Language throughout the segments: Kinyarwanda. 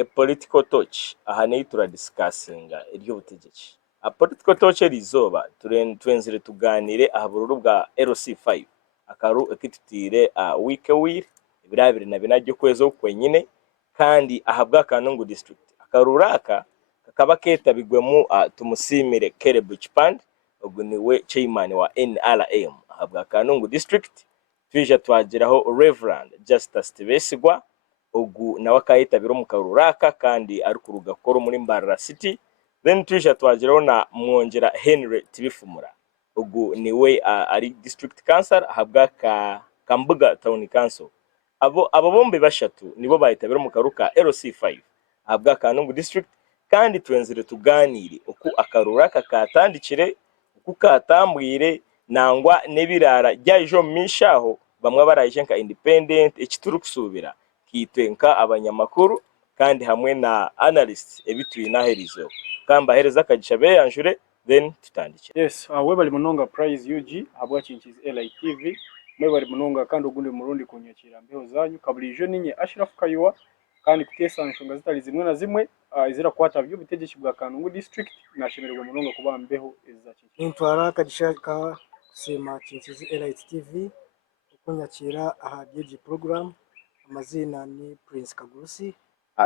the political touch aha ni turadiscussinga iryo butegetsi a political touch rizoba twenzire tuganire aha bururu bwa LC5 akaru ekitutire week ibirabire na binajyo kwezo kwenyine kandi aha bwa Kanungu district akaruraka kakaba ketabigwemu tumusimire Kerebu Chipand ubwo niwe chairman wa NRM aha bwa Kanungu district twije twageraho Reverend Justice Tibesigwa ugu nawe akayitabira mu karuraka kandi ari kurugakora muri Mbarara City then twije twageraho na Mwongera Henry Tibifumura ugu niwe ari district council ahabwa Kambuga Town Council abo bombe bashatu nibo bayitabira mu karuka LC5 ahabwa Kanungu district kandi twenzire tuganire uku akaruraka katandikire uku katambwire nangwa nebirara ryajo mishaho bamwe barayije nka independent ikiturukusubira kitwenka abanyamakuru kandi hamwe na analysts ebituye naherizo kamba hereza kagisha beyanjure then tutandikire. Yes, we bali munonga prize UG habwa Kinkizi LC5 mwe bali munonga kandi ugundi murundi kunyakira mbeho zanyu kabulijo ninye Ashraf Kayuwa kandi kutesa nshonga zitali zimwe na zimwe izira kwata byo bitegeshi bwa Kanungu district nashemererwa munonga kuba mbeho ezachi intwara kadishaka kusema Kinkizi LC5 kunyakira aha DG program amazina ni Prince Kagurusi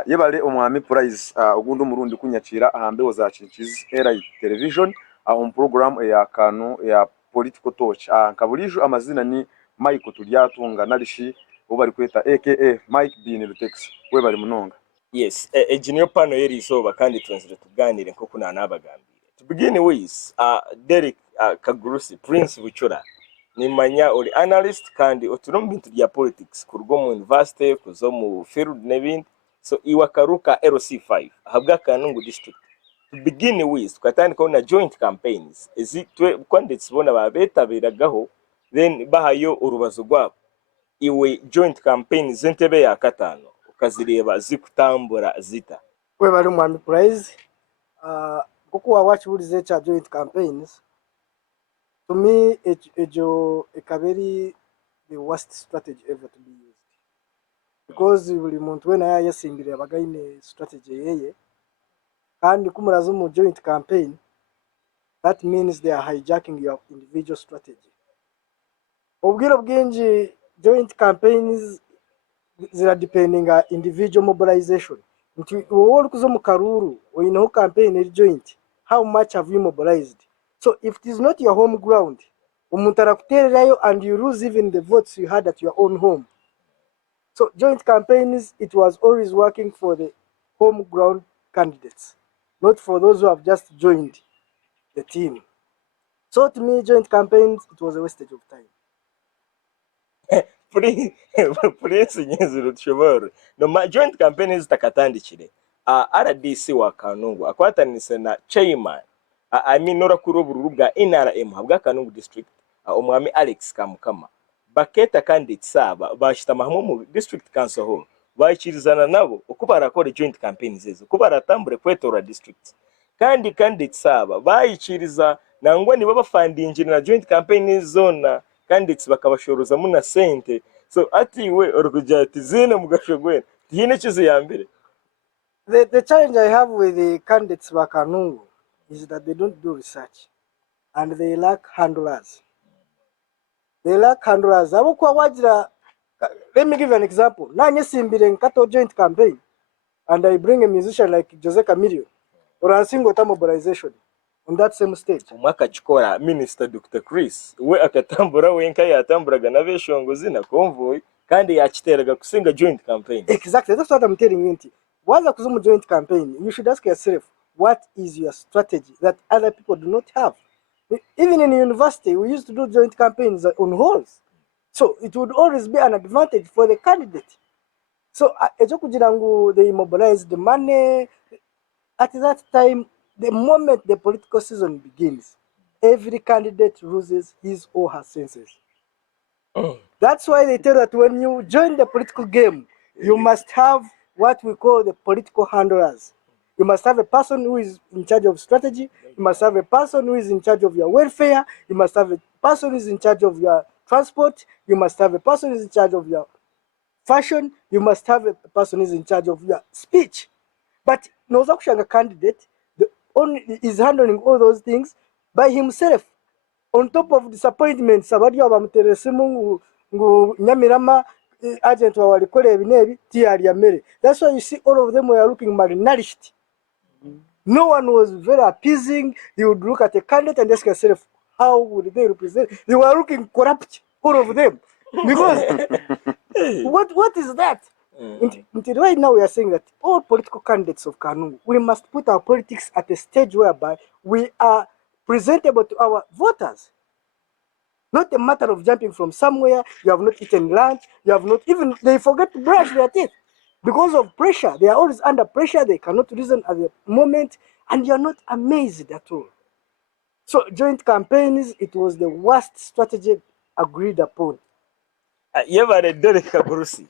yebale omwami prize ugundi umurundi kunyakira ahambeho za Kinkizi LC television on program ya Kanu ya political touch kabulijo amazina ni Mike Tulyatunga nalishi ubari kweta aka Mike Bin Lutex we bari munonga. Yes, engineer panel yeri isoba kandi twenzire tuganire nko kuna nabagambire. To begin with, Derek Kagurusi Prince Buchura ni manya uri analyst kandi otuno bintu bya politics kurwo mu university kuzo mu field n'ibindi so iwakaruka LC5 ahabwa Kanungu district. To begin with, twatandika na joint campaigns ezitwe kwanditse bona babetabiragaho then bahayo urubazo rwabo iwe joint campaign zentebe ya katano ukazireba zikutambura zita we bari mwami prize kuko wawachurize cha joint campaigns to me ejo ekaberi the worst strategy ever to be used because buri muntu we nayo yasimbire abagaine strategy yeye kandi kumurazo mu joint campaign that means they are hijacking your individual strategy ubwiro bwinji joint campaigns zira depending on individual mobilization nti wowe kuzo mu karuru we know campaign joint how much have you mobilized so if it is not your home ground umuntu arakutererayo and you lose even the votes you had at your own home so joint campaigns it was always working for the home ground candidates not for those who have just joined the team so to me joint campaigns it was a wastage of time. Prince nyezuru tushobora no ma joint campaigns takatandikire RDC wa Kanungu akwatanise na chairman I mean nora kurobururu bwa NRM habwa Kanungu district omwami Alex Kamukama baketa kandi tsaba bashitama hamwe mu district council hall bayikirizana nabo uko barakora joint campaigns zezo kuba ratambure kwetora district kandi tsaba bayikiriza nangwa nibo bafandingira na joint campaigns zona kandi bakabashoroza muna sente so ati we orugujati zine mugashogwe yine kizi yambere. The challenge I have with the candidates wa Kanungu is that they don't do research and they lack handlers. Abo kwa wajira, let me give you an example. Nanye simbire nkato joint campaign and I bring a musician like Jose Camilio or a single mobilization on that same stage. Umwaka chikora Minister Dr. Chris we akatambura wenka yatamburaga na beshongozi na convoy kandi yakiteraga kusinga joint campaign. Exactly, that's what I'm telling you. Waza kuzumu joint campaign, you should ask yourself, what is your strategy that other people do not have? Even in university, we used to do joint campaigns on halls. So it would always be an advantage for the candidate. So they mobilized the money. At that time, the moment the political season begins, every candidate loses his or her senses. That's why they tell that when you join the political game, you must have what we call the political handlers. You must have a person who is in charge of strategy. You must have a person who is in charge of your welfare. You must have a person who is in charge of your transport. You must have a person who is in charge of your fashion. You must have a person who is in charge of your speech. but noza kushanga candidate the only is handling all those things by himself, on top of disappointments abali abamuteresimu ngo Nyamirama agent wa walikole ebinebi tiyali yamere. That's why you see all of them were looking malnourished. No one was very appeasing. They would look at a candidate and ask themselves, how would they represent? They were looking corrupt, all of them. Because what is that? Until right now we are saying that all political candidates of Kanungu, we must put our politics at a stage whereby we are presentable to our voters. Not a matter of jumping from somewhere, you have not eaten lunch, you have not even, they forget to brush their teeth. Because of pressure, they are always under pressure, they cannot reason at the moment, and you are not amazed at all. So joint campaigns, it was the worst strategy agreed upon. Yabare Derek Kagurusi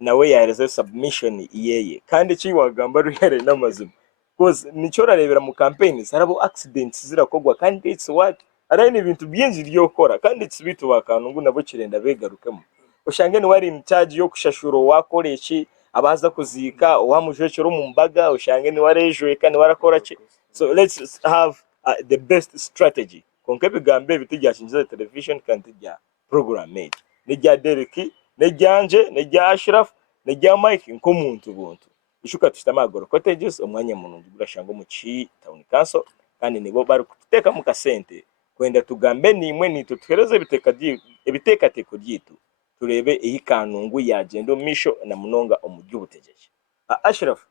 nawe yareze submission yeye kandi kiwagamba ruhere n'amazima cause nichora rebera mu campaigns harabo accidents zirakogwa kandi it's what arayini ibintu byinji byokora kandi it's bitu bakanungu nabo kirenda begarukemo ushangene wari in charge yo kushashuro wakoreshi abaza kuzika wamujecero mu mbaga ushangene warejwe kandi warakora ki. So let's have the best strategy konke bigambe bitijyashinze television kandi jya program made nejya Derek nejyanje nejya Ashraf nejya Mike nkomuntu buntu ishuka tushtamagoro cottages umwanya munungi burashanga mu chi town council kandi nibo bari kuteka mu kasente kwenda tugambe nimwe nitutwereze biteka teko ryitu turebe iyi Kanungu yagendo misho na munonga umujyi ubutegeje. Ashraf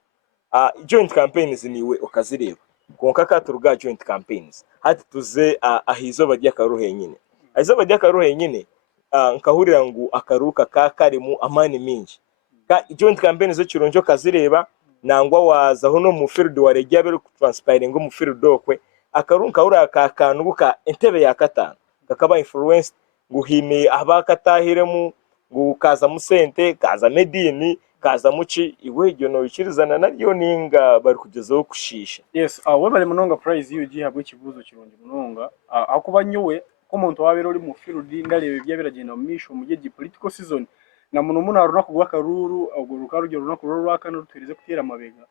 joint campaigns niwe ukazireba konka katuruga joint campaigns hati tuze ahizo bajya karuhe nyine ahizo bajya karuhe nyine nkahurira ngo akaruka kakarimu amani minji ka joint campaigns zo kironjo kazireba nangwa wazaho no mu field wa regia bero transpiring mu field okwe akarunka ura Kanungu ka entebe ya katanu kakaba influence nguhime abakatahiremu ngukaza musente kaza medini kaza muci iwe gyo no ikirizana naryo ninga bari kugezaho kushisha. Yes, we bari munonga prize yugi habwe kibuzo kironje munonga akuba nyuwe ko muntu wabero uri mu field ndarebe bya biragenda mu misho mu gihe political season na muntu umuntu aruna kugwa karuru aguruka rugero runa kurura kana rutereze kutera amabega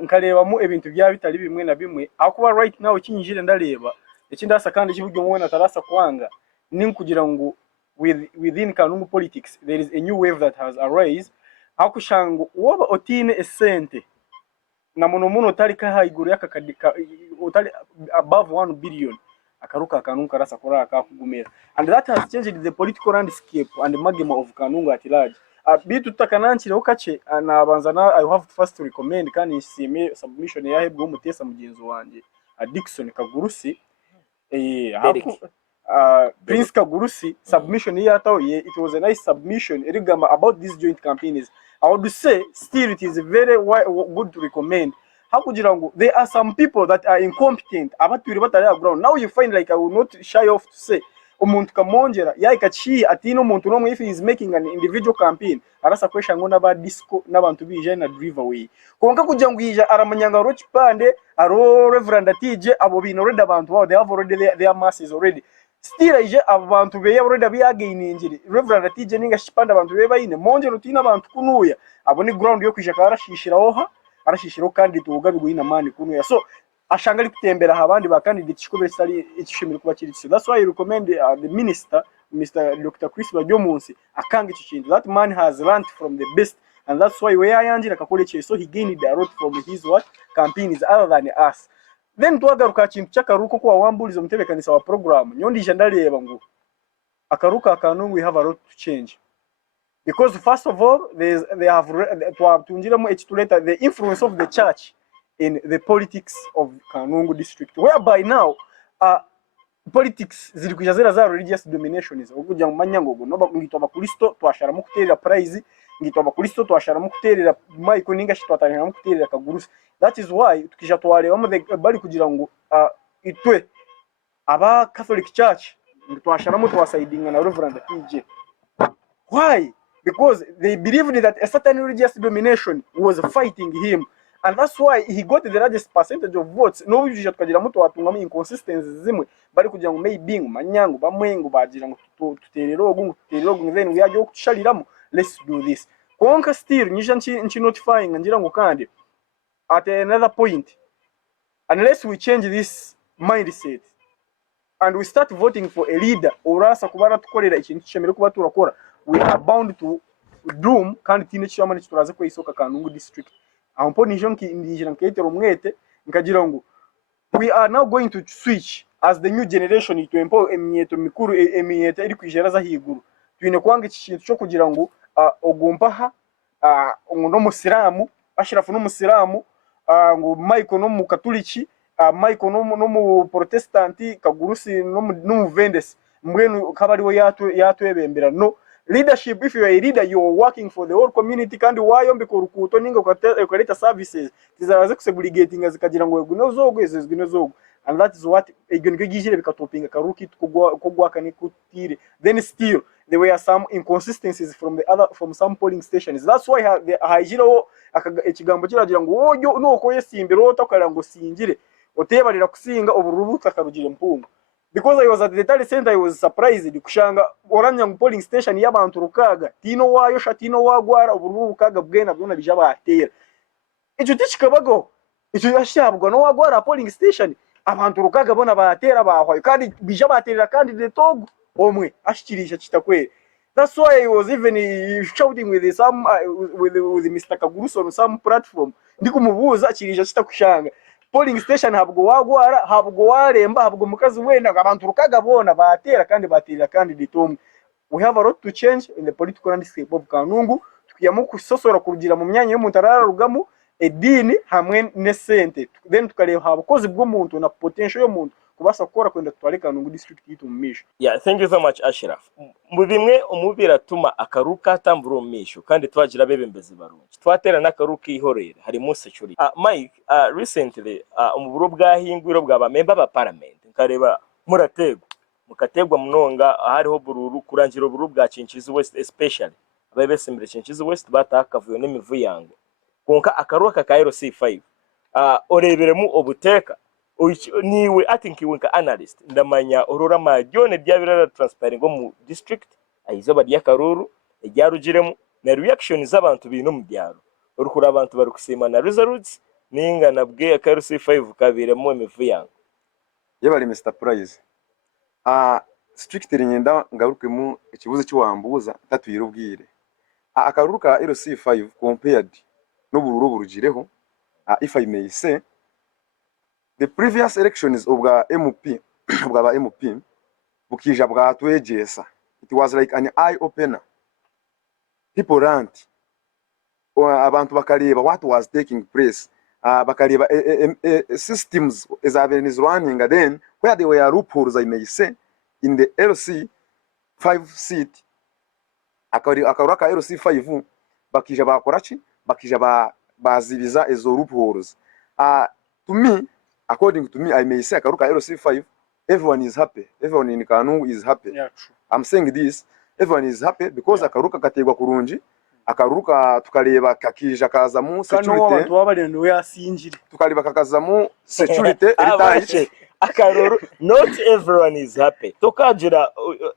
nkareba mu ebintu bya bitari bimwe na bimwe akuba right now kinjire ndareba ikindasa kandi kibugyo mwe na tarasa kwanga ni kugira ngo within Kanungu politics there is a new wave that has arisen hakushango woba otine esente na muntu utari kahayiguru yakakadika utari above 1 billion akaruka Kanungu karasa kora akakugumera, and that has changed the political landscape and the magma of Kanungu at large. Bitu tutakanankire ukache nabanzana I have to first to recommend kandi isime submission yahebwe umutesa mugenzo wanje Dickson Kagurusi Prince Kagurusi submission yataho it was a nice submission erigama about this joint campaigns. I would say still it is very good to recommend. How could you there are some people that are incompetent abaturi batari ground. Now you find like I will not shy off to say umuntu kamonjera yaikachi atino umuntu no if he is making an individual campaign arasa kwesha ngona ba disco n'abantu bije na driveaway konka kujya ngwija aramanyanga roch pande aro reverend atije abo bino already abantu wow they have already their masses already still ije abantu be already biyagaininjiri reverend atije ninga shipanda abantu be bayine monjero tina abantu kunuya abo ni ground yo kwija karashishiraho arashishiro kandi tuvuga biguhina mani kunuya so ashanga ari kutembera abandi ba candidate kikobere sari ikishimira kuba kiritse. That's why I recommend the minister Mr. Dr. Chris Bajomunsi akanga ikintu. That man has learned from the best, and that's why where yanjira kakoleche so he gained a lot from his what campaigns other than us. Then twagaruka kintu cyakaruko kwa wambulizo mutebekanisa wa program nyondije ndareba ngo akaruka Kanungu we have a lot to change, because first of all they have tunjiramo later the influence of the church in the politics of Kanungu district, whereby now politics ziri kujazera za religious dominations ukujya mu manyangogo no ngitwa abakristo twashara mu kuterera prize ngitwa abakristo twashara mu kuterera Mike ninga shitwatanira mu kuterera Kagurusi. That is why tukija twareba mu bari kugira ngo itwe aba Catholic Church twashara mu twasidinga na Reverend PJ. Why? Because they believed that a certain religious domination was fighting him, and that's why he got the largest percentage of votes. No ujije tukagira muto watungamo inconsistencies zimwe bari kugira ngo maybe manyango bamwengo bagira ngo tuterero then we are going to let's do this konka still nyija nchi notifying ngira ngo kandi at another point, unless we change this mindset and we start voting for a leader orasa kubara tukorera ikintu cyemere kuba turakora, we are bound to doom kandi tine cyamane turaze ko isoka Kanungu district aho mpo nijo ndijira nketero umwete nkagira ngo we are now going to switch as the new generation to empower emyeto mikuru emyeto iri kwijera za higuru twine kwanga iki kintu cyo kugira ngo ogumpaha no musiramu ashirafu no musiramu ngo Michael no mu katoliki Michael no mu protestanti kagurusi no mu vendes mbwenu kabari we yatwebembera no leadership. If you are a leader, you are working for the whole community kandi wayombe ko rukuto ninga ukaleta services tizaze kusegregating azikagira ngo gunozogo ezezgunozogo, and that is what egyo ngigishire bikatopinga karuki kugwaka ni kutire. Then still there were some inconsistencies from some polling stations. That's why the hajiro ekigambo kiragira ngo oyo nuko yesimbiro otakalira ngo singire otebalira kusinga oburubuta karugire mpunga. Because I was at the tally center, I was surprised kushanga oranya mu polling station y'abantu rukaga tino wayo shatino wagwara ubururu rukaga bwena bwona bijaba atera icyo tikikabago icyo yashabwa no wagwara polling station abantu rukaga bona batera bahwaye kandi bijaba aterera kandi de togo omwe ashikirisha kitakwere. That's why I was even shouting with some with Mr. Kaguruso on some platform ndikumubuza akirisha kitakushanga polling station habwo wagwara habwo waremba habwo mukazi wenda abantu rukaga bona batera kandi batirira kandi ditumwe. We have a lot to change in the political landscape of Kanungu tukiyamu kusosora kurugira mu myanya y'umuntu ararugamo edini hamwe ne sente, then tukareba abakozi bw'umuntu na potential y'umuntu kubasa gukora kwenda tware Kanungu district yitu mu misho. Yeah, thank you so much Ashraf. Mu bimwe umubira tuma akaruka tambura umisho kandi twagira bebembezi barungi twatera n'akaruka ihorere harimo security. Mike, recently umuburo bwahingwiro bwa bamemba ba parliament nkareba mukategwa munonga hariho bururu kurangiro bururu bwa Kinkizi West, especially abebesimbire Kinkizi West batakavuyo n'imivu yango konka akaruka ka LC5 oreberemu obuteka niwe I think you ka analyst ndamanya orora majone byabirara transparent mu district ayizo bari karuru ejyarugiremo na reaction z'abantu bintu mu byaro urukura abantu bari kusima na results ninga nabwe ka LC5 kabiremo imivu yango yebali Mr. Price strictly nyenda ngaruke mu ikibuzo cy'uwambuza tatwira ubwire akaruruka LC5 compared n'ubururu burugireho if I may say the previous elections of the MP bwa MP bukija bwa twegesa, it was like an eye opener. People rant abantu bakareba what was taking place, bakareba systems is running, and then where there were loopholes I may say in the LC5 seat akaraka LC5 bakija bakorachi bakija bazibiza ezo loopholes. To me, according to me, I may say akaruka LC5 everyone is happy, everyone in Kanungu is happy. Yeah, true. I'm saying this, everyone is happy because akaruka kategwa kurunji, akaruka tukareba kakija kazamu security abantu babarendo yasinjire tukareba kakazamu security retight akaruru. Not everyone is happy tokajira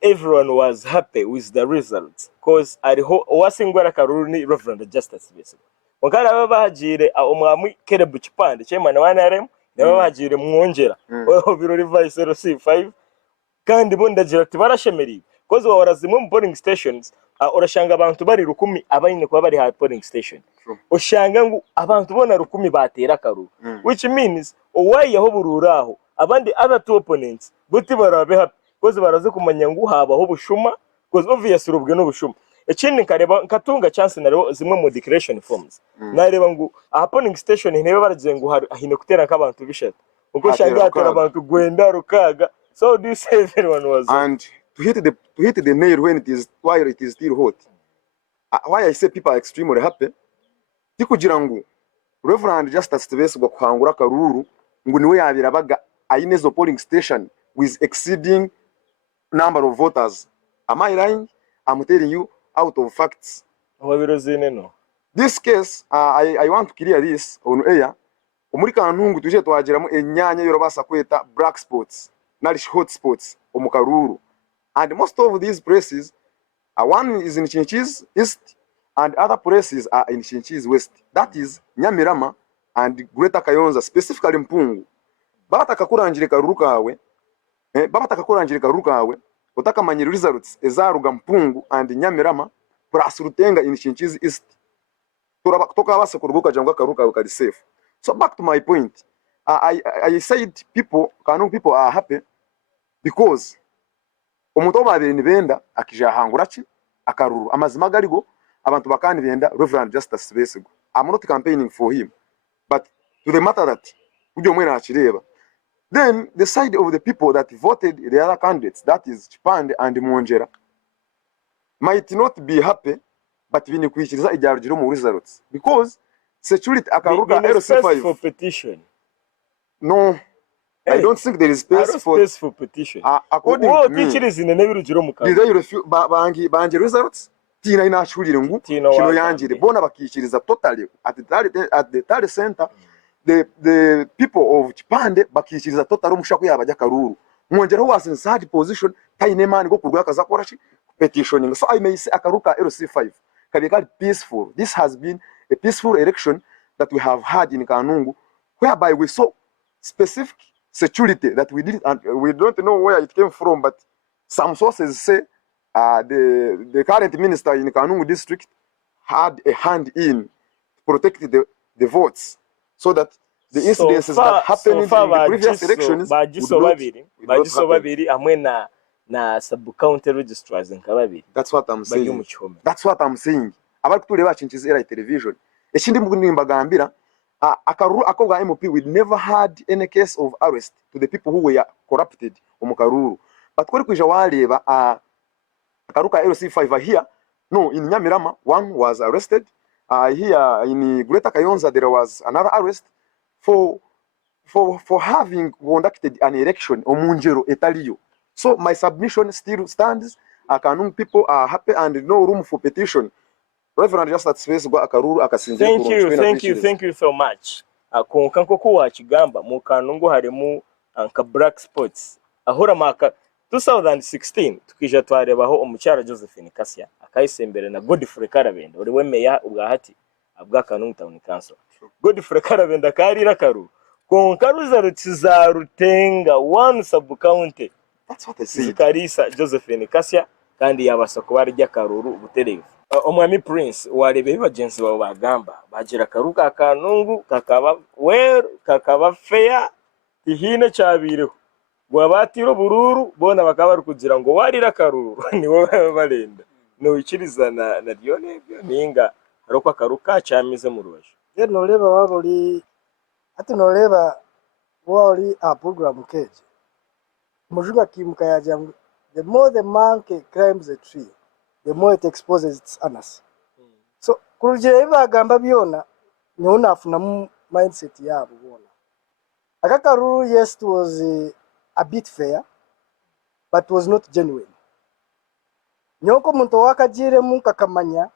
everyone was happy with the results because ariho wasingwara karuru ni Reverend Justice Tibesigwa wakara babajire umwami Kerebu Kipande chairman wa NRM nabo bajire mwongera oho birori vice LC5 kandi bondagira ati barashemeriye koze warazimwe mu polling stations urashanga abantu bari 10 abayine kwa bari ha polling station ushanga ngo abantu bona 10 batera karu which means owaye aho bururaho abandi other two opponents buti barabe happy koze baraze kumanya ngo habaho bushuma koze obviously rubwe no bushuma ekindi nkareba nkatunga chance narebo zimwe mu declaration forms nareba ngo polling station ntebe baragiye ngo hine kutera nk'abantu bishata uko shanga atera abantu gwenda rukaga. So this everyone was and to hit the nail when it is while it is still hot. Why I say people are extremely happy tikugira ngo Reverend Justice Tibesigwa kwangura karuru ngo niwe yabirabaga ayinezo polling station with exceeding number of voters. Am I lying? I'm telling you out of facts. no. This case, I want to clear this on air. Omuri Kanungu tuje twagiramo enyanya yorobasa kweta black spots, narish hot spots omukaruru. And most of these places, one is in Kinkizi East and other places are in Kinkizi West. That is Nyamirama, and Greater Kayonza, specifically Mpungu, babataka kurangira karuru kawe, babataka kurangira karuru kawe, utakamanya results ezaruga Mpungu and Nyamirama plus Rutenga in Kinkizi East. Toka base kurubuka jangwa karuru kawe kari safe. So back to my point. I said Kanungu people are happy because omuntu babiri nibenda akija hangura ki akaruru amazima garigo abantu bakandi benda Reverend Justice Tibesigwa. I'm not campaigning for him, but to the matter that ujyo mwena akireba, then the side of the people that voted the other candidates, that is Chipande and Mwongera, might not be happy, but vini kwishiriza ijarugiro mu results because security akaruka LC5 for petition. No, I don't think there is space for petition. According to me, did they refuse bangi results? Tina inashurire ngu kino yangire bona bakishiriza totally at the third center. The people of Chipande bakishiriza totally umushako yabajya karuru. Mwongera was in third position taine man go kurwa kaza korashi petitioning. So I may say akaruka LC5 kabikari peaceful. This has been a peaceful election that we have had in Kanungu, whereby we saw specific security that we didn't, and we don't know where it came from, but some sources say the current minister in Kanungu district had a hand in protecting the votes, so that the incidences that happened in the previous elections na sub-county registrars nkababiri. That's what I'm saying. That's what I'm saying. Abari tureba Kinkizi LC television. Ekindi mbagambira akaruru akobwa MP, we never had any case of arrest to the people who were corrupted omukaruru. But kwari kwija wareba akaruka LC5 here, no, in Nyamirama one was arrested. Here in Greater Kayonza there was another arrest for having conducted an election omunjero etaliyo. So my submission still stands. Kanungu people are happy and no room for petition. Reverend Justice Tibesigwa akaruru akasinjira kurunshwe. Thank you so much. Konkanko ko wakigamba mu Kanungu harimo anka black spots. Ahora maka 2016 tukija twarebaho umucyara Josephine Kasya akayisembere na Godfrey Karabenda uri wemeya ubwa hati abwa Kanungu Town Council. Godfrey Karabenda karira karu konkaruza rutiza Rutenga one sub county. That's what I say. Karisa Josephine Kasya kandi yabasa kuba rya karuru buterevu. Omwami Prince warebe bagenzi bawe bagamba bagira karuka Kanungu kakaba kakaba fair ihine cyabireho gwabatiro bururu bona bakaba kugira ngo warira karuru niwo barenda no ikiriza na ryo nebyo ninga ariko akaruka cyamize mu rubaje no leba waboli ati no leba wali a program keje mujuga kimuka yaje the more the monkey climbs a tree, the more it exposes its anus. So kurujira bagamba byona niho nafuna mindset yabo bona. Akakaruru, yes, it was a bit fair, but was not genuine. Nyoko muntu wakajire kakamanya.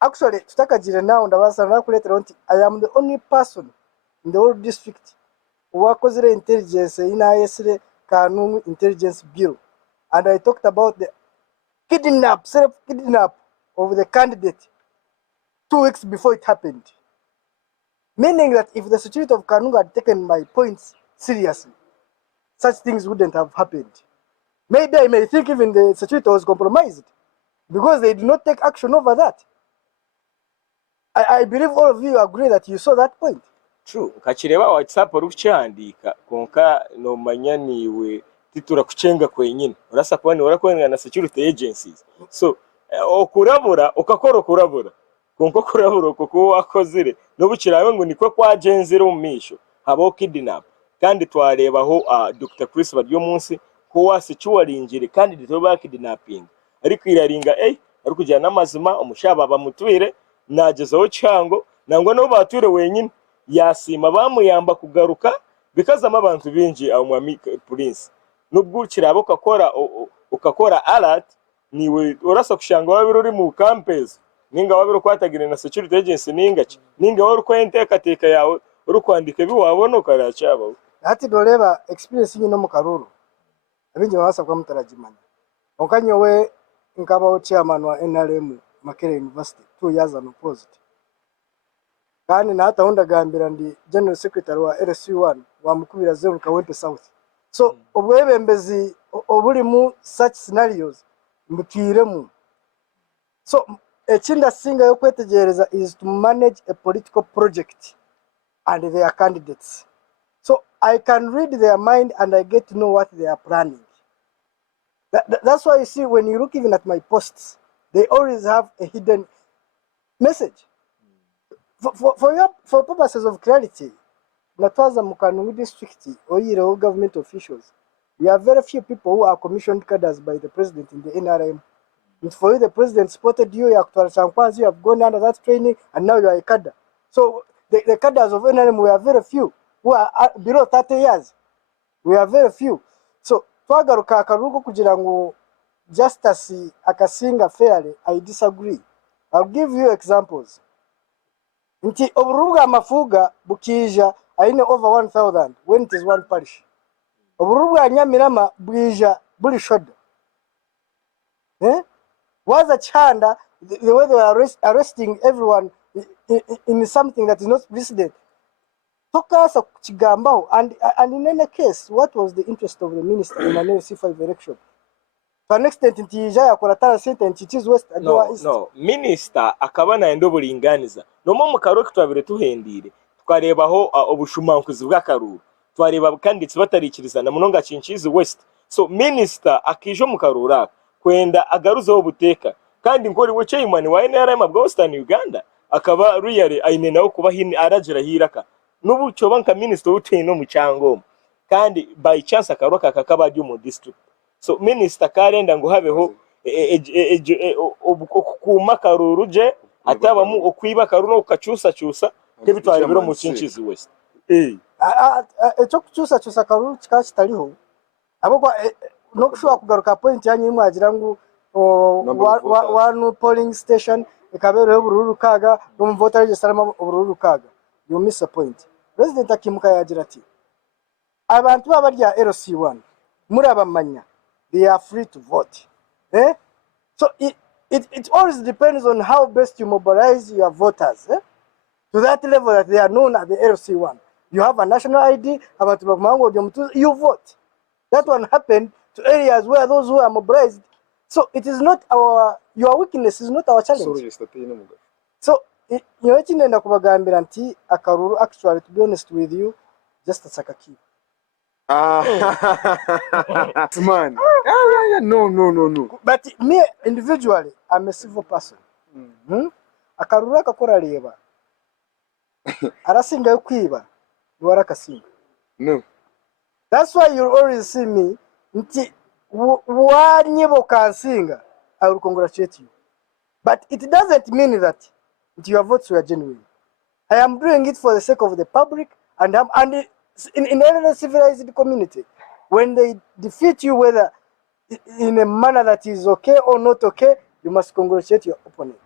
Actually tutakajire now ndabasa nakuleta nti I am the only person in the whole district who wakozire intelligence in ISR Kanungu Intelligence Bureau, and I talked about the self-kidnap of the candidate 2 weeks before it happened. Meaning that if the security of Kanungu had taken my points seriously, such things wouldn't have happened. Maybe I may think even the security was compromised because they did not take action over that. I believe all of you agree that you saw that point. True. Kachireba WhatsApp ruchandika konka no manyaniwe titura kuchenga kwenyine. Urasa kwani warakwenda na security agencies. So okurabura ukakora kurabura. Konko kurabura kuko wakozire no bukirawe ngo nikwe kwa genzire umisho. Habo kidnap. Kandi twarebaho Dr. Chris baryo munsi ko wasicuwaringire kandi ditoba kidnapping. Ariko iraringa ari kujyana amazima umushaba bamutwire nagezeho cyango nangwa no bature wenyine yasima bamuyamba kugaruka because abantu binji Omwami Prince nubwo kirabo ukakora alert niwe urasa kushanga wabiruri mu campus ninga wabiro kwatagire na security agency ninga wari kwenteka yawe uri kwandika biwabona ukaracaba ati doleba experience nyino mu karuru abinje basa kwa mutarajimanya okanyowe nkaba chairman wa NRM Makere University 2 years and opposite kandi nata honda gambira ndi general secretary wa LC1 wamukubira zero kawempe south. So obwebembezi obuli mu such scenarios mbukiremu. So echinda singa yo kwetegereza is to manage a political project and their candidates. So I can read their mind and I get to know what they are planning. That's why you see when you look even at my posts, they always have a hidden message. For purposes of clarity, Natwaza Mukanungu district or Yiro government officials, we have very few people who are commissioned cadres by the president in the NRM. And for you, the president spotted you, you have gone under that training, and now you are a cadre. So the cadres of NRM, we are very few who are below 30 years. We are very few. So twagaruka akarugo kugira ngo justice akasinga fairly, I disagree. I'll give you examples. Nti oburubuga amafuga bukija aine over 1,000 when it is one parish. Oburubuga nyamirama bwija buli shoda. Was a chanda the way they were arresting everyone in something that is not precedent. Focus of Chigambao, and in any case, what was the interest of the minister in an LC5 election? To an extent, in Tijaya, Koratara Center, and Chichi's West, and no, minister, akabana endo bulinganiza. No mo mukaroki twabire tuhendire. Tukarebaho obushumankuzi bw'akaruru. Twareba candidates batarikirizana munonga Kinkizi West. So minister akijo mukarura kwenda agaruzaho buteka. Kandi ngori we chairman wa NRM bwa Western Uganda akaba really ainenaho kuba hini arajira hiraka. Nubu chobanka minister utino mu cyango. Kandi by chance akaroka kakaba mu district. So minister karenda ngo habeho kuma karuruje ataba mu okwiba karuno ukacyusa kebitware biro mu Kinkizi West. Echo kucyusa karuru kitariho abo no kushobora kugaruka point yanyu mwagira ngo one polling station ikabereho bururu kaga no mvota register bururu kaga. You miss a point. President akimuka yagira ati abantu babarya LC1 muri abamanya, they are free to vote. So it always depends on how best you mobilize your voters to that level that they are known at the LC1. You have a national ID, you vote. That one happened to areas where those who are mobilized. So it is not your weakness is not our challenge. So you know, actually, to be honest with you, just a sakaki. Man. No. But me individually, I'm a civil person. Akaruru akakora leba. Arasinga kwiba. Duara kasinga. No. That's why you always see me. Nti wanyebo kansinga. I will congratulate you. But it doesn't mean that your votes were genuine. I am doing it for the sake of the public and in any civilized community. When they defeat you, whether in a manner that is okay or not okay, you must congratulate your opponent.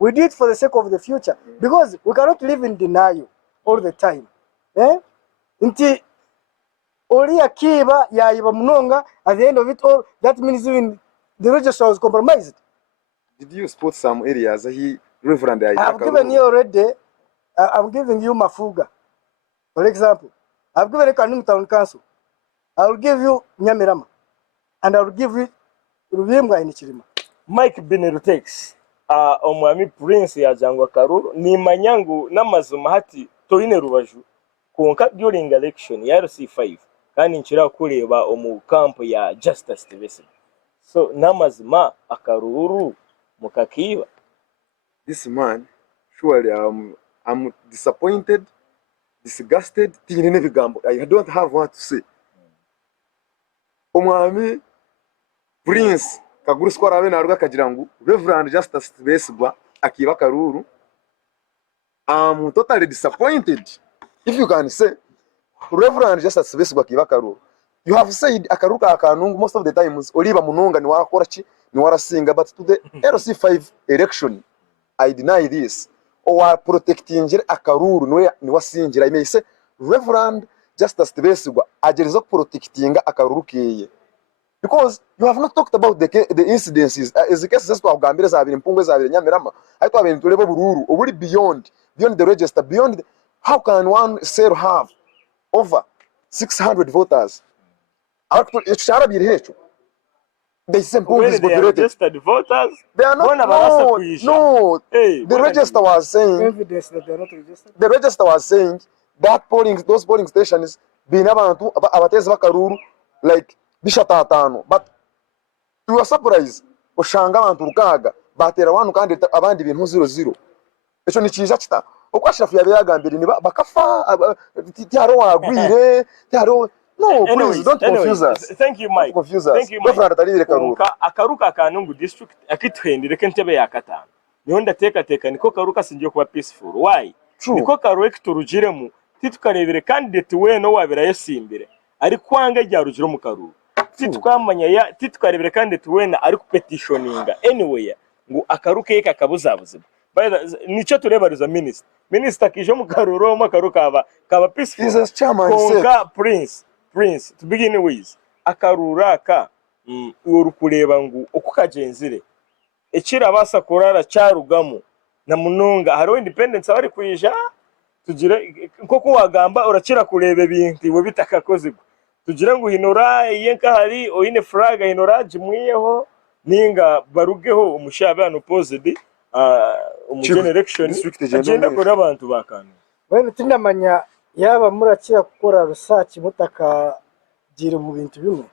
We do it for the sake of the future because we cannot live in denial all the time. Nti Oria Kiba ya Iba Munonga, at the end of it all, that means even the register was compromised. Did you spot some areas he Reverend I've given you already. I'm giving you Mafuga, for example. I've given you Kanungu Town Council. I will give you Nyamirama, and I will give you Rubimbwa in Chirima. Mike Benerutex, omwami Prince ya Jangwa Karuru ni manyangu n'amazuma hati toine rubaju konka during election ya LC5 kandi nchira kureba omu camp ya Justice Tibesigwa. So n'amazuma akaruru mukakiba. This man, surely I'm disappointed, disgusted, I don't have what to say. Omwami Prince Kaguru squara we naruga kagirangu Reverend Justice Tibesigwa akiba Karuru. I'm totally disappointed. If you can say Reverend Justice Tibesigwa akiba Karuru. You have said akaruka Kanungu most of the times oliba munonga ni warakora ki ni warasinga, but to the LC5 election I deny this. Or protecting akaruru ni wasingira. I may say Reverend Justice Tibesigwa agerizo protecting akaruru keye. Because you have not talked about the incidences. As the cases to Gambia have been Pungwe Nyamirama. I thought in Tulebo Bururu, already beyond beyond the register, beyond the, how can one cell have over 600 voters? The same pool when is they are populated. registered voters, They are not. bona barasa No, kuisha. no. Hey, The register was saying. Evidence that they are not registered. The register was saying that those polling stations being abantu abatezi bakaruru like bishatatano, but we were surprised ushanga abantu rukaga batera abantu kandi abandi bintu 00. Echo ni kiza kita uko Ashrafu yabiyagambira ni bakafa tiaro wagwire tiaro. No, please don't confuse us. Thank you, Mike. Don't confuse us. Thank you, Mike. Karuka Akaruka Kanungu district akitwendere kentebe ya katano. Niho ndatekateka niko karuka singiye kuba peaceful. Why? True. Niko karuka turugiremo titukarebere candidate we no wabira yesimbere ari kwanga rya rugiro mu karuka. Titukamanya ya titukarebere candidate we na ari kupetitioninga anywhere ngo akaruka yeka kabuzabuze. Nico turebariza minister kije mu karuro mu karuka kaba peaceful. Jesus chairman Konka Prince to begin with akaruraka urukureba ngo uko kagenzire ekira basa kurara cyarugamo na munonga haro independence abari kuyija tugire koko wagamba urakira kureba ibintu we bitakakoze tugira ngo hinora yenka hari oyine flag hinora jimwiyeho ninga barugeho umushabano opposed umugeneration agenda kora abantu bakana When tindamanya yaba murakira gukora research mutakagira mu bintu bimwe.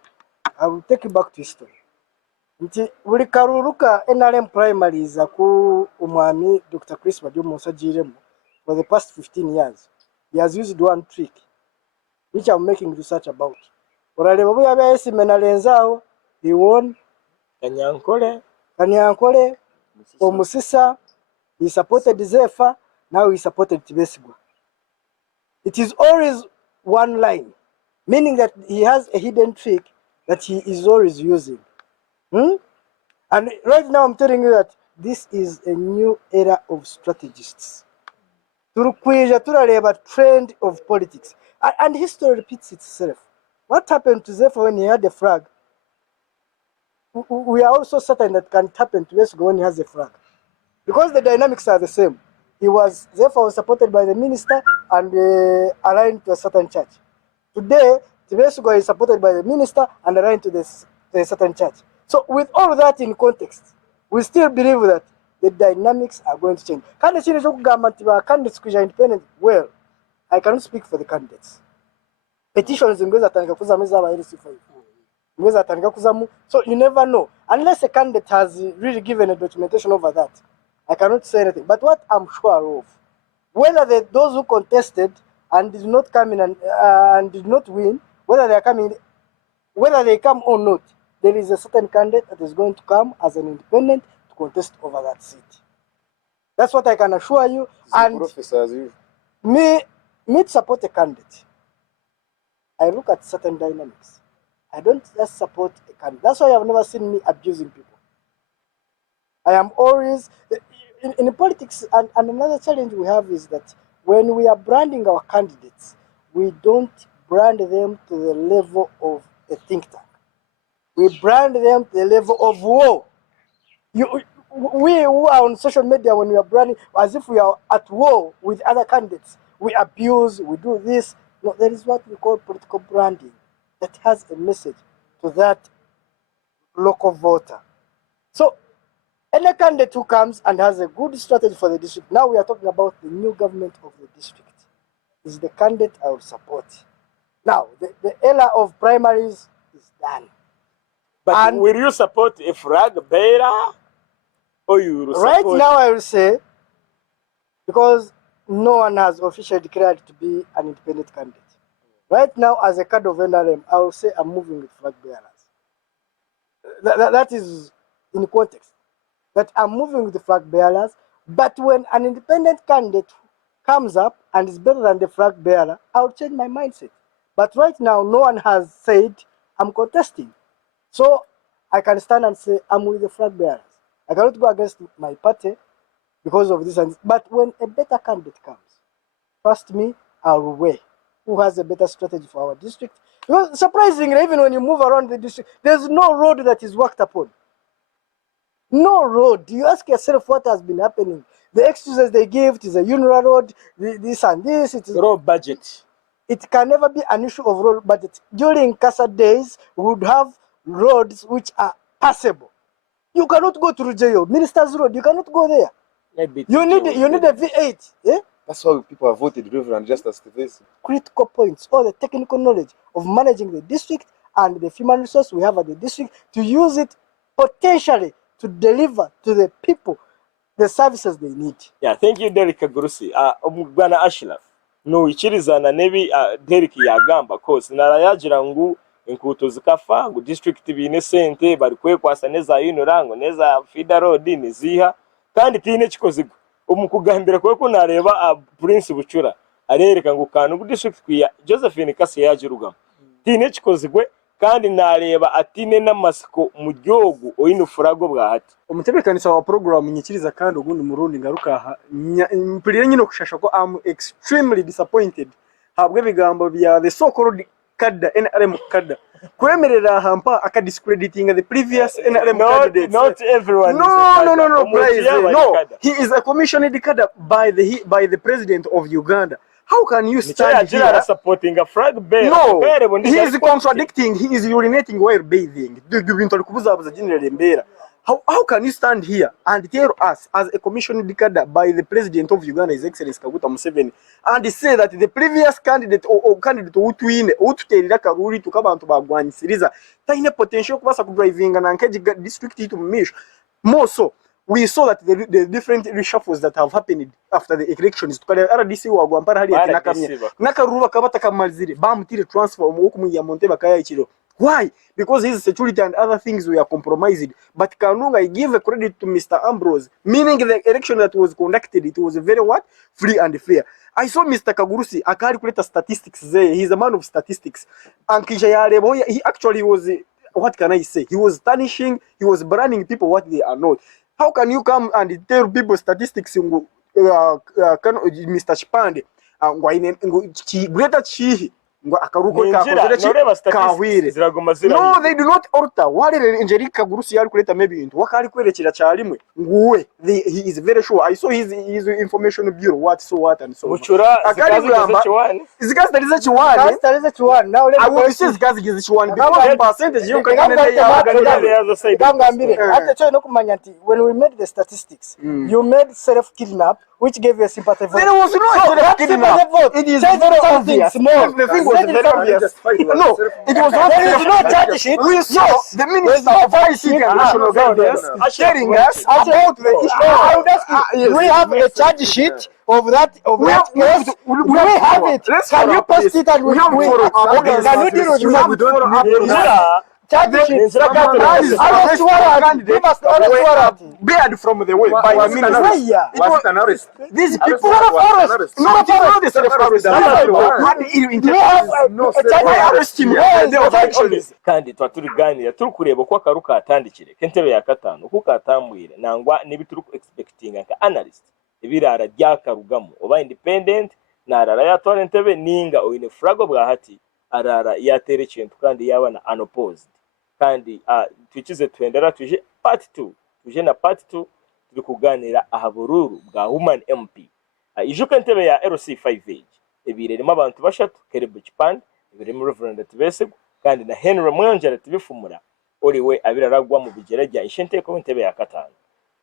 I will take you back to history. Nti buri karuruka NRM primaries ku umwami Dr. Chris Badiomo Sajiremo for the past 15 years. He has used one trick which I'm making research about. Orareba buya bese menalenzaho he won Kanyankole Omusisa, he supported Zefa, now he supported Tibesigwa. It is always one line, meaning that he has a hidden trick that he is always using. And right now I'm telling you that this is a new era of strategists. Turukwija turareba trend of politics. And history repeats itself. What happened to Zefa when he had a flag? We are also certain that can happen to Tibesigwa when he has a flag. Because the dynamics are the same. He was therefore supported by the minister and aligned to a certain church. Today, Tibesigwa is supported by the minister and aligned to a certain church. So with all that in context, we still believe that the dynamics are going to change. Candidates independent. Well, I cannot speak for the candidates. Petitions in LC5. So you never know. Unless a candidate has really given a documentation over that, I cannot say anything. But what I'm sure of, whether those who contested and did not come in and did not win, whether they are coming, whether they come or not, there is a certain candidate that is going to come as an independent to contest over that seat. That's what I can assure you. And me to support a candidate, I look at certain dynamics. I don't just support a candidate. That's why you have never seen me abusing people. I am always in politics, and another challenge we have is that when we are branding our candidates, we don't brand them to the level of a think tank. We brand them to the level of war. We who are on social media, when we are branding as if we are at war with other candidates, we abuse, we do this. No, there is what we call political branding that has a message to that local voter. So any candidate who comes and has a good strategy for the district, now we are talking about the new government of the district, is the candidate I will support. Now, the era of primaries is done. But and will you support a flag bearer? Or you will support? Right now I will say, because no one has officially declared to be an independent candidate. Right now, as a card of NRM, I will say I'm moving with flag bearers. That is in context. That I'm moving with the flag bearers, but when an independent candidate comes up and is better than the flag bearer, I'll change my mindset. But right now, no one has said I'm contesting. So I can stand and say I'm with the flag bearers. I cannot go against my party because of this. But when a better candidate comes, trust me, I'll weigh who has a better strategy for our district. Because surprisingly, even when you move around the district, there's no road that is worked upon. No road. You ask yourself what has been happening. The excuses they give, it is a union road, this and this. It is Raw budget. it can never be an issue of road budget. During Kasa days, we would have roads which are passable. You cannot go to Rujeyo, Minister's Road. You cannot go there. Maybe You need a V8. Eh? That's why people have voted Reverend Justice Tibesigwa. Critical points, all the technical knowledge of managing the district and the human resource we have at the district to use it potentially to deliver to the people the services they need. Yeah, thank you, Derek Kagurusi. Bwana Ashraf. No ichirizana nebi Derek yagamba cause narayagira ngu inkuto zikafa ngo district bine sente bari kwekwasa neza yunurango neza feeder road niziha kandi tine kikozigwa umukugambira ko nareba Prince Bucura arereka ngo Kanungu district kwiya Josephine Kasi yajirugamo tine kikozigwe kandi nareba atine n'amasiko mu gihugu oyino furago bwa hati umutebekanisa wa program nyikiriza kandi ugundi murundi ngaruka mpirire nyino kushasha ko I'm extremely disappointed habwe bigambo bya the so called kada NRM kada kwemerera hampa akadiscrediting the previous NRM candidates. Not everyone no, is a kada. No, please, no. Kada. He is a commissioned kada by the president of Uganda. How can you stand here supporting a flag bearer? No, he is contradicting, he is urinating while bathing. How can you stand here and tell us as a commissioned kada by the president of Uganda, His Excellency Kaguta Museveni, and say that the previous candidate or candidate ututerera karuri tukabantu bagwanyisiriza taine potential kubasa kudrivinga na nkeji district to mish more so we saw that the different reshuffles that have happened after the elections tukale RDC wagwampara hali ya nakamye nakaruba kabata kamalizire bamutire transfer mu ya Monte bakaya ikiro. Why? Because his security and other things were compromised. But Kanungu, I give a credit to Mr. Ambrose, meaning the election that was conducted, it was very what? Free and fair. I saw Mr. Kagurusi, I calculated statistics there. He's a man of statistics. And he actually was, what can I say? He was tarnishing, he was branding people what they are not. How can you come and tell people statistics, Mr. Chipande, greater chihi? No, they do not alter. What Angelica Gurusi calculator maybe into what calculator chalimwe. He is very sure. I saw his information bureau, what so what and so. Is gas that is one. Now I will say gas is one because percentage you can when we made the statistics, you made self-kidnap, which gave you a sympathy vote. There was no self-kidnap. It is very obvious. The thing was very obvious. No, it was not. There is no charge sheet. We saw the minister of ICT and national guidance telling us about the issue. We have a charge sheet of that case. We have it. Can you post it and we have it? Can you deal with it? Beard from the way by the minister. These people are arrested. Not kandi twaturiganira turukureba ko akaruka atandikire kentebe ya katano kuko atambwire nangwa nibituru expecting nka analyst ibirara ryakarugamo oba independent narara ya torrentebe ninga oine frago bwa hati arara yatere kintu kandi yabana unopposed kandi twikize twendera tuje part 2 tuje na part 2 turi kuganira ahabururu bwa woman MP ijuka ntebe ya LC5 age ebirerimo abantu bashatu Kerebu Chipande ibirimo Reverend Tibesigwa kandi na Henry Mwanjara tibifumura oriwe abiraragwa mu bigerejya ishenteko ntebe ya katano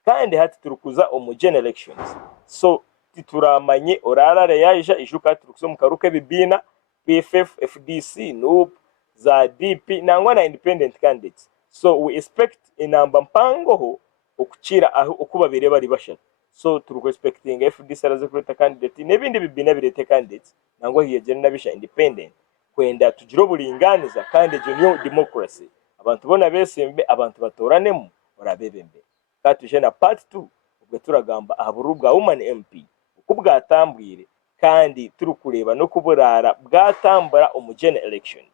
kandi hati turukuza omu elections so tituramanye orarare yaje ijuka turukuzo mu karuke bibina PFF FDC NUP za DP nangwa na independent candidates so we expect inamba mpango ho okuchira aho okuba bireba ari bashatu so turu expecting FDC araze kureta candidate nebindi bibina birete candidates nangwa hiyegera nabisha independent kwenda tujiro bulinganiza kandi junior democracy abantu bona besembe abantu batoranemu orabebembe katuje na part 2 ubwo turagamba ahaburu bwa woman MP ukubwatambwire kandi turi kureba no kuburara bwatambara umugene elections